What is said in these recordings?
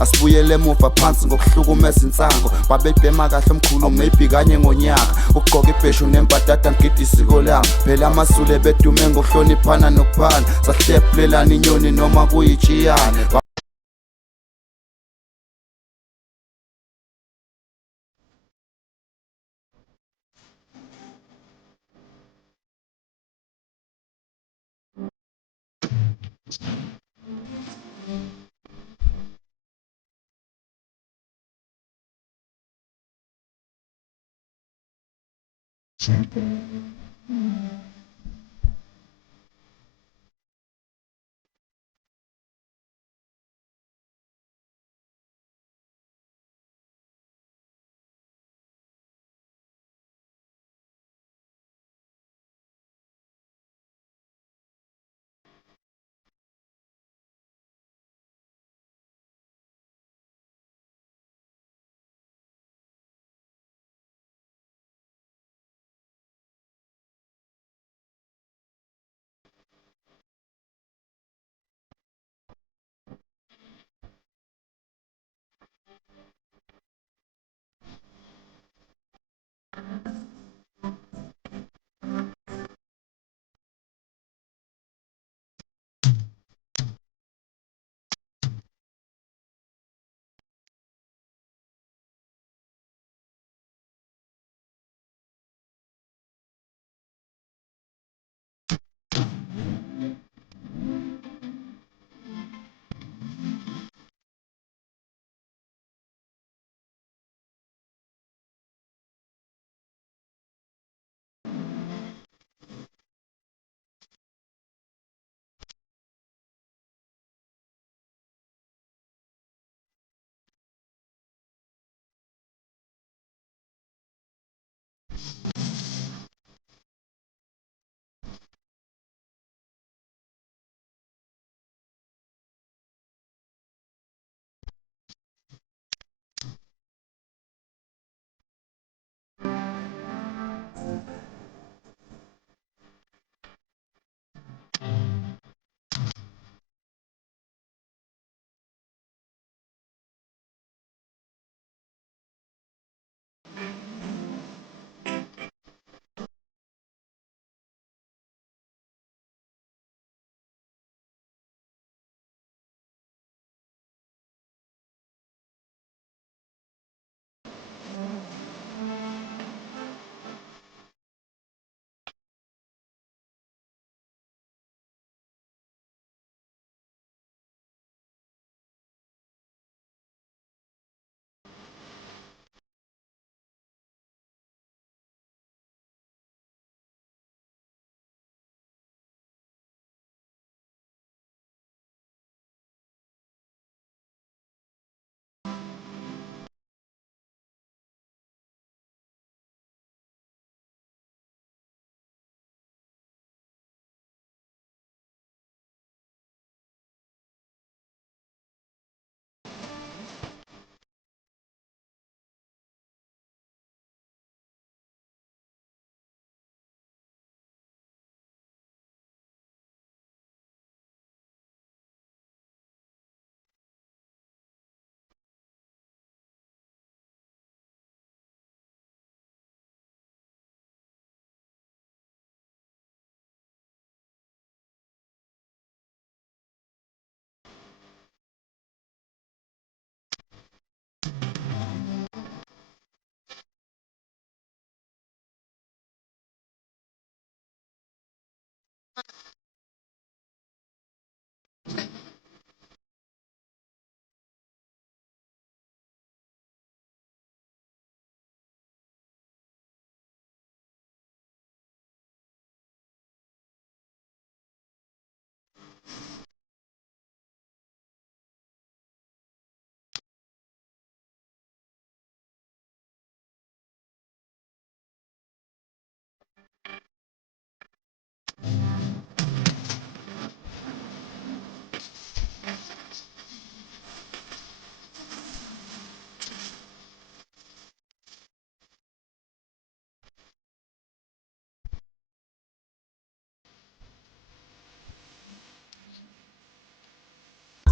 asibuyele emuva phansi ngokuhlukumeza insango babebhema kahle omkhulu maybe kanye ngonyaka ugqoka ibheshu nembadada ngida isiko lami phela amasule bedume ngokuhloniphana nokuphana sahlephulelana inyoni noma kuyitshiyane.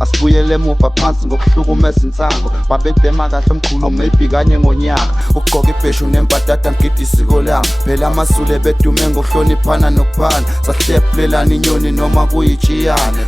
asibuyele emuva phansi ngokuhlukumeza insango babebhema kahle omkhulu maybe kanye ngonyaka ukugqoka ibheshu nembadada ngigida isiko lami phela amasule bedume ngokuhloniphana nokuphana sahlephulelana inyoni noma kuyijiyane